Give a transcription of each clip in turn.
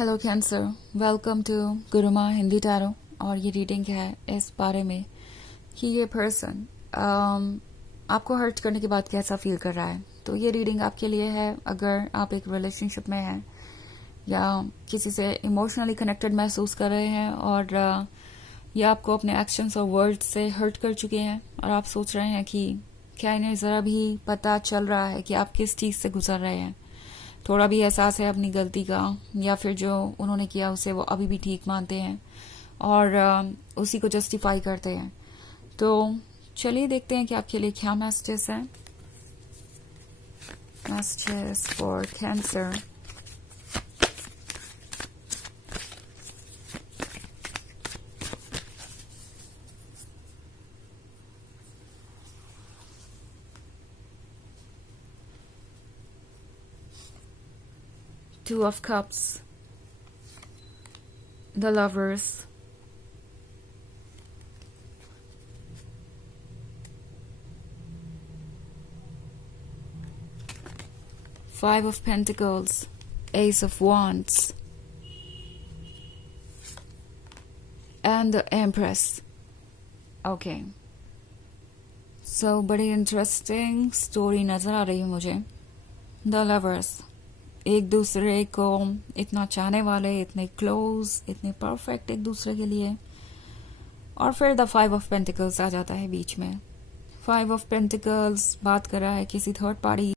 Hello cancer, welcome to Guruma Hindi tarot. और ये reading है इस बारे में कि ये पर्सन आपको हर्ट करने के बाद कैसा फील कर रहा है। तो ये रीडिंग आपके लिए है अगर आप एक रिलेशनशिप में हैं या किसी से इमोशनली कनेक्टेड महसूस कर रहे हैं और ये आपको अपने एक्शंस और वर्ड्स से हर्ट कर चुके हैं और आप सोच रहे हैं कि क्या इन्हें ज़रा भी पता चल रहा है कि आप किस चीज़ से गुजर रहे हैं, थोड़ा भी एहसास है अपनी गलती का, या फिर जो उन्होंने किया उसे वो अभी भी ठीक मानते हैं और उसी को जस्टिफाई करते हैं। तो चलिए देखते हैं कि आपके लिए क्या मैसेजेस हैं। Messages for cancer. Two of Cups, the Lovers, Five of Pentacles, Ace of Wands, and the Empress. Okay. So बड़ी इंटरेस्टिंग स्टोरी नजर आ रही है मुझे। The Lovers, एक दूसरे को इतना चाहने वाले, इतने क्लोज, इतने परफेक्ट एक दूसरे के लिए। और फिर द फाइव ऑफ पेंटिकल्स आ जाता है बीच में। फाइव ऑफ पेंटिकल्स बात कर रहा है किसी थर्ड पार्टी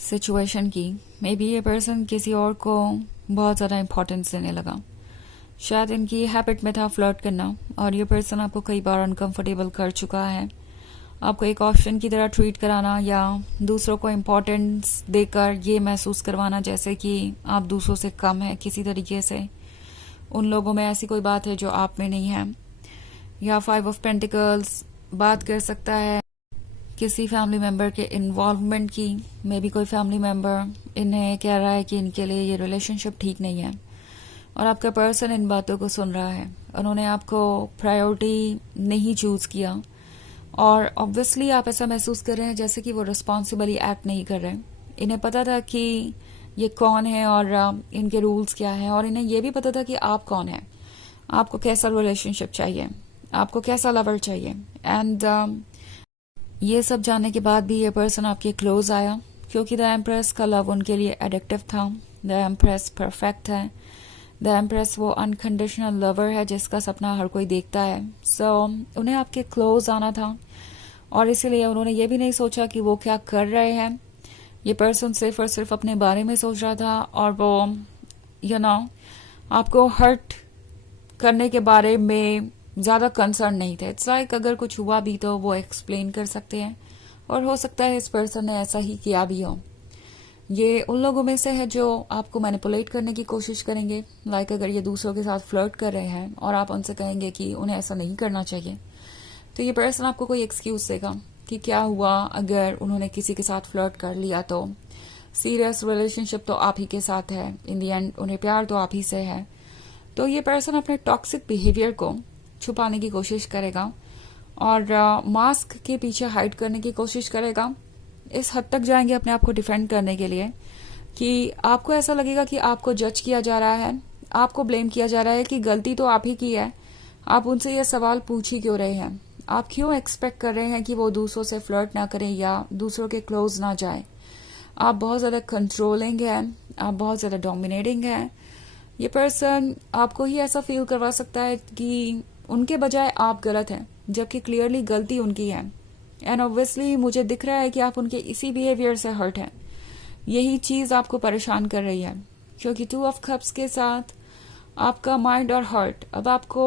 सिचुएशन की। मे बी ये पर्सन किसी और को बहुत ज़्यादा इम्पोर्टेंस देने लगा। शायद इनकी हैबिट में था फ्लर्ट करना और ये पर्सन आपको कई बार अनकंफर्टेबल कर चुका है। आपको एक ऑप्शन की तरह ट्रीट कराना या दूसरों को इम्पोर्टेंस देकर ये महसूस करवाना जैसे कि आप दूसरों से कम है किसी तरीके से। उन लोगों में ऐसी कोई बात है जो आप में नहीं है। या फाइव ऑफ पेंटिकल्स बात कर सकता है किसी फैमिली मेंबर के इन्वॉल्वमेंट की। मे बी कोई फैमिली मेंबर इन्हें कह रहा है कि इनके लिए ये रिलेशनशिप ठीक नहीं है और आपका पर्सन इन बातों को सुन रहा है। उन्होंने आपको प्रायोरिटी नहीं चूज किया और ऑब्वियसली आप ऐसा महसूस कर रहे हैं जैसे कि वो रिस्पॉन्सिबली एक्ट नहीं कर रहे हैं। इन्हें पता था कि ये कौन है और इनके रूल्स क्या हैं और इन्हें ये भी पता था कि आप कौन है, आपको कैसा रिलेशनशिप चाहिए, आपको कैसा लवर चाहिए। एंड ये सब जानने के बाद भी ये पर्सन आपके क्लोज आया क्योंकि द एम्प्रेस का लव उनके लिए एडिक्टिव था। द एम्प्रेस परफेक्ट है। द एम्प्रेस वो अनकंडीशनल लवर है जिसका सपना हर कोई देखता है। सो उन्हें आपके क्लोज आना था और इसीलिए उन्होंने ये भी नहीं सोचा कि वो क्या कर रहे हैं। ये पर्सन सिर्फ और सिर्फ अपने बारे में सोच रहा था और वो आपको हर्ट करने के बारे में ज़्यादा कंसर्न नहीं थे। इट्स लाइक अगर कुछ हुआ भी तो वो एक्सप्लेन कर सकते हैं और हो सकता है इस पर्सन ने ऐसा ही किया भी हो। ये उन लोगों में से है जो आपको मैनिपुलेट करने की कोशिश करेंगे। लाइक अगर ये दूसरों के साथ फ्लर्ट कर रहे हैं और आप उनसे कहेंगे कि उन्हें ऐसा नहीं करना चाहिए तो ये पर्सन आपको कोई एक्सक्यूज देगा कि क्या हुआ अगर उन्होंने किसी के साथ फ्लर्ट कर लिया तो सीरियस रिलेशनशिप तो आप ही के साथ है, इन दी एंड उन्हें प्यार तो आप ही से है। तो ये पर्सन अपने टॉक्सिक बिहेवियर को छुपाने की कोशिश करेगा और मास्क के पीछे हाइड करने की कोशिश करेगा। इस हद तक जाएंगे अपने आप को डिफेंड करने के लिए कि आपको ऐसा लगेगा कि आपको जज किया जा रहा है, आपको ब्लेम किया जा रहा है कि गलती तो आप ही की है। आप उनसे ये सवाल पूछ ही क्यों रहे हैं, आप क्यों एक्सपेक्ट कर रहे हैं कि वो दूसरों से फ्लर्ट ना करें या दूसरों के क्लोज ना जाए। आप बहुत ज़्यादा कंट्रोलिंग हैं, आप बहुत ज़्यादा डोमिनेटिंग हैं। ये पर्सन आपको ही ऐसा फील करवा सकता है कि उनके बजाय आप गलत हैं जबकि क्लियरली गलती उनकी है। एंड ऑब्वियसली मुझे दिख रहा है कि आप उनके इसी बिहेवियर से हर्ट हैं। यही चीज आपको परेशान कर रही है क्योंकि टू ऑफ कप्स के साथ आपका माइंड और हार्ट अब आपको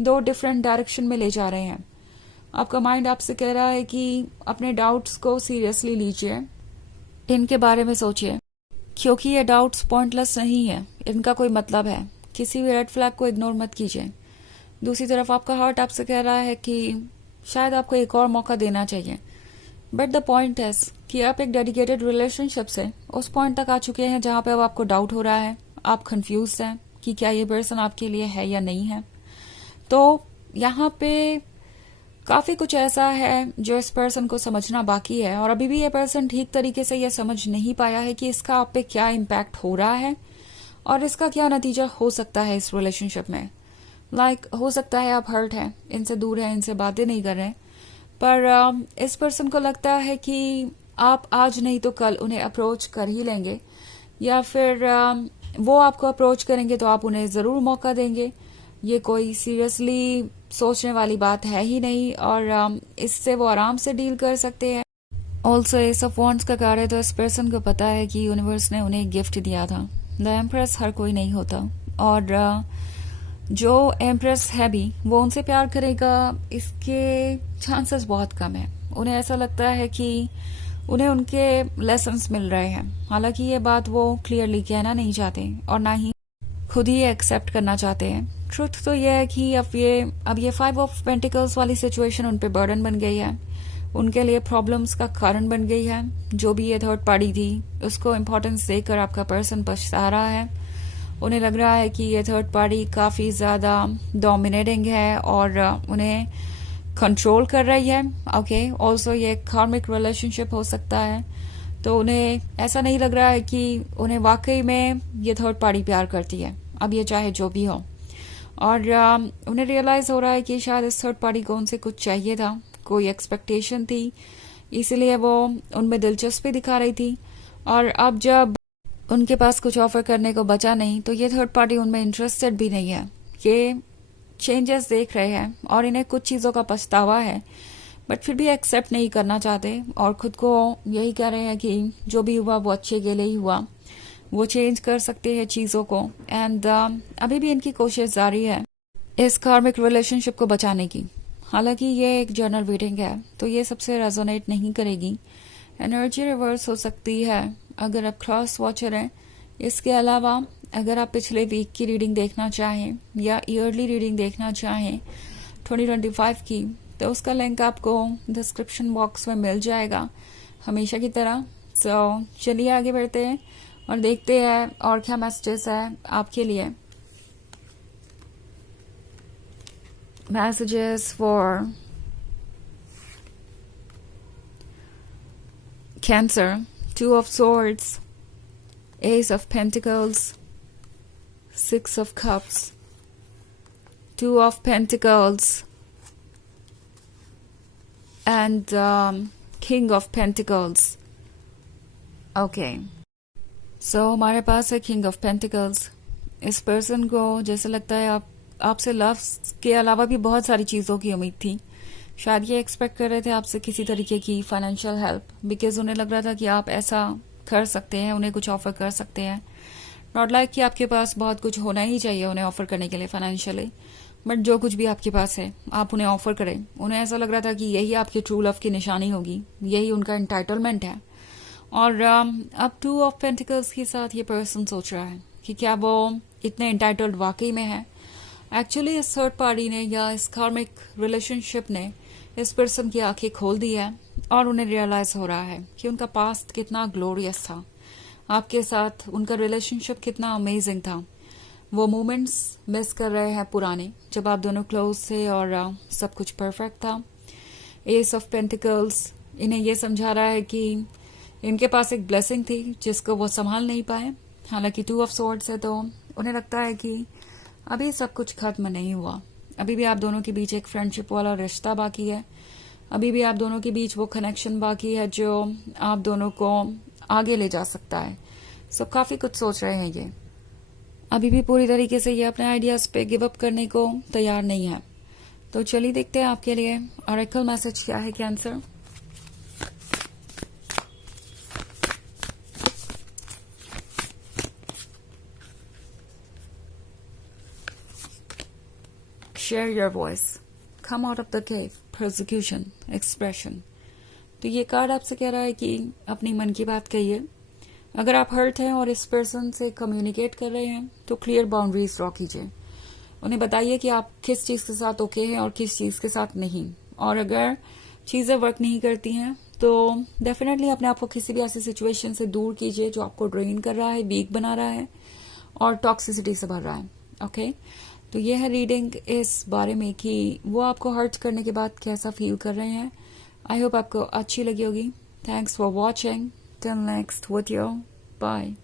दो डिफरेंट डायरेक्शन में ले जा रहे हैं। आपका माइंड आपसे कह रहा है कि अपने डाउट्स को सीरियसली लीजिए, इनके बारे में सोचिए क्योंकि ये डाउट्स पॉइंटलेस नहीं है, इनका कोई मतलब है। किसी भी रेड फ्लैग को इग्नोर मत कीजिए। दूसरी तरफ आपका हार्ट आपसे कह रहा है कि शायद आपको एक और मौका देना चाहिए। बट द पॉइंट इज कि आप एक डेडिकेटेड रिलेशनशिप से उस पॉइंट तक आ चुके हैं जहां पे अब आपको डाउट हो रहा है, आप कंफ्यूज हैं कि क्या ये पर्सन आपके लिए है या नहीं है। तो यहाँ पे काफी कुछ ऐसा है जो इस पर्सन को समझना बाकी है और अभी भी ये पर्सन ठीक तरीके से ये समझ नहीं पाया है कि इसका आप पे क्या इम्पैक्ट हो रहा है और इसका क्या नतीजा हो सकता है इस रिलेशनशिप में। हो सकता है आप हर्ट हैं, इनसे दूर हैं, इनसे बातें नहीं कर रहे हैं, पर इस पर्सन को लगता है कि आप आज नहीं तो कल उन्हें अप्रोच कर ही लेंगे, या फिर वो आपको अप्रोच करेंगे तो आप उन्हें ज़रूर मौका देंगे। ये कोई सीरियसली सोचने वाली बात है ही नहीं, और इससे वो आराम से डील कर सकते हैं। ऑल्सो एस ऑफ वॉन्ड्स का कार्ड है, तो इस पर्सन को पता है कि यूनिवर्स ने उन्हें गिफ्ट दिया था। द एम्प्रेस हर कोई नहीं होता, और जो एम्प्रेस है भी वो उनसे प्यार करेगा, इसके चांसेस बहुत कम है। उन्हें ऐसा लगता है कि उन्हें उनके लेसन्स मिल रहे हैं। हालांकि ये बात वो क्लियरली कहना नहीं चाहते और ना ही खुद ही एक्सेप्ट करना चाहते हैं। ट्रुथ तो यह है कि अब ये 5 ऑफ पेंटिकल्स वाली सिचुएशन उन पे बर्डन बन गई है, उनके लिए प्रॉब्लम्स का कारण बन गई है। जो भी ये थर्ड पार्टी थी उसको इम्पोर्टेंस देकर आपका पर्सन पछता रहा है। उन्हें लग रहा है कि ये थर्ड पार्टी काफ़ी ज़्यादा डोमिनेटिंग है और उन्हें कंट्रोल कर रही है। ओके, ऑल्सो ये कार्मिक रिलेशनशिप हो सकता है, तो उन्हें ऐसा नहीं लग रहा है कि उन्हें वाकई में ये थर्ड पार्टी प्यार करती है, अब ये चाहे जो भी हो। और उन्हें रियलाइज हो रहा है कि शायद इस थर्ड पार्टी को उनसे कुछ चाहिए था, कोई एक्सपेक्टेशन थी, इसीलिए वो उनमें दिलचस्पी दिखा रही थी। और अब जब उनके पास कुछ ऑफर करने को बचा नहीं, तो ये थर्ड पार्टी उनमें इंटरेस्टेड भी नहीं है। ये चेंजेस देख रहे हैं और इन्हें कुछ चीज़ों का पछतावा है, बट फिर भी एक्सेप्ट नहीं करना चाहते और खुद को यही कह रहे हैं कि जो भी हुआ वो अच्छे के लिए ही हुआ, वो चेंज कर सकते हैं चीज़ों को। एंड अभी भी इनकी कोशिश जारी है इस कार्मिक रिलेशनशिप को बचाने की। हालांकि ये एक जर्नल रीडिंग है, तो ये सबसे रेजोनेट नहीं करेगी। एनर्जी रिवर्स हो सकती है अगर आप क्रॉस वॉचर हैं। इसके अलावा अगर आप पिछले वीक की रीडिंग देखना चाहें या ईयरली रीडिंग देखना चाहें 2025 की, तो उसका लिंक आपको डिस्क्रिप्शन बॉक्स में मिल जाएगा हमेशा की तरह। सो चलिए आगे बढ़ते हैं और देखते हैं और क्या मैसेजेस है आपके लिए। Messages for cancer, 2 of Swords, Ace of Pentacles, 6 of Cups, 2 of Pentacles, and King of Pentacles. Okay. So हमारे पास है King of Pentacles। इस पर्सन को जैसे लगता है आपसे लव के अलावा भी बहुत सारी चीज़ों की उम्मीद थी। शायद ये एक्सपेक्ट कर रहे थे आपसे किसी तरीके की फाइनेंशियल हेल्प, बिकॉज उन्हें लग रहा था कि आप ऐसा कर सकते हैं, उन्हें कुछ ऑफर कर सकते हैं। नॉट लाइक कि आपके पास बहुत कुछ होना ही चाहिए उन्हें ऑफर करने के लिए फाइनेंशियली, बट जो कुछ भी आपके पास है आप उन्हें ऑफर करें। उन्हें ऐसा लग रहा था कि यही आपकी ट्रू लव की निशानी होगी, यही उनका एंटाइटलमेंट है। और अब 2 of Pentacles के साथ ये पर्सन सोच रहा है कि क्या वो इतने एंटाइटल्ड वाकई में है। एक्चुअली इस थर्ड पार्टी ने या इस कार्मिक रिलेशनशिप ने इस पर्सन की आंखें खोल दी है और उन्हें रियलाइज हो रहा है कि उनका पास्ट कितना ग्लोरियस था, आपके साथ उनका रिलेशनशिप कितना अमेजिंग था। वो मोमेंट्स मिस कर रहे हैं पुराने, जब आप दोनों क्लोज थे और सब कुछ परफेक्ट था। एस ऑफ पेंटिकल्स इन्हें ये समझा रहा है कि इनके पास एक ब्लेसिंग थी जिसको वो संभाल नहीं पाए। हालांकि 2 of Swords है, तो उन्हें लगता है कि अभी सब कुछ खत्म नहीं हुआ, अभी भी आप दोनों के बीच एक फ्रेंडशिप वाला रिश्ता बाकी है, अभी भी आप दोनों के बीच वो कनेक्शन बाकी है जो आप दोनों को आगे ले जा सकता है। सो काफी कुछ सोच रहे हैं ये। अभी भी पूरी तरीके से ये अपने आइडियाज पे गिव अप करने को तैयार नहीं है। तो चलिए देखते हैं आपके लिए ऑरेकल मैसेज क्या है cancer. Share your voice. Come out of the cave. Persecution. Expression. तो ये कार्ड आपसे कह रहा है कि अपनी मन की बात कहिए। अगर आप हर्ट हैं और इस पर्सन से कम्युनिकेट कर रहे हैं तो क्लियर बाउंड्रीज ड्रॉ कीजिए। उन्हें बताइए कि आप किस चीज़ के साथ ओके हैं और किस चीज़ के साथ नहीं। और अगर चीज़ें वर्क नहीं करती हैं तो डेफिनेटली अपने आप को किसी भी ऐसी सिचुएशन से दूर कीजिए जो आपको ड्रेन कर रहा है, वीक बना रहा है और टॉक्सिसिटी से भर रहा है। ओके, तो ये है रीडिंग इस बारे में कि वो आपको हर्ट करने के बाद कैसा फील कर रहे हैं। आई होप आपको अच्छी लगी होगी। Thanks for watching. Till next video, bye.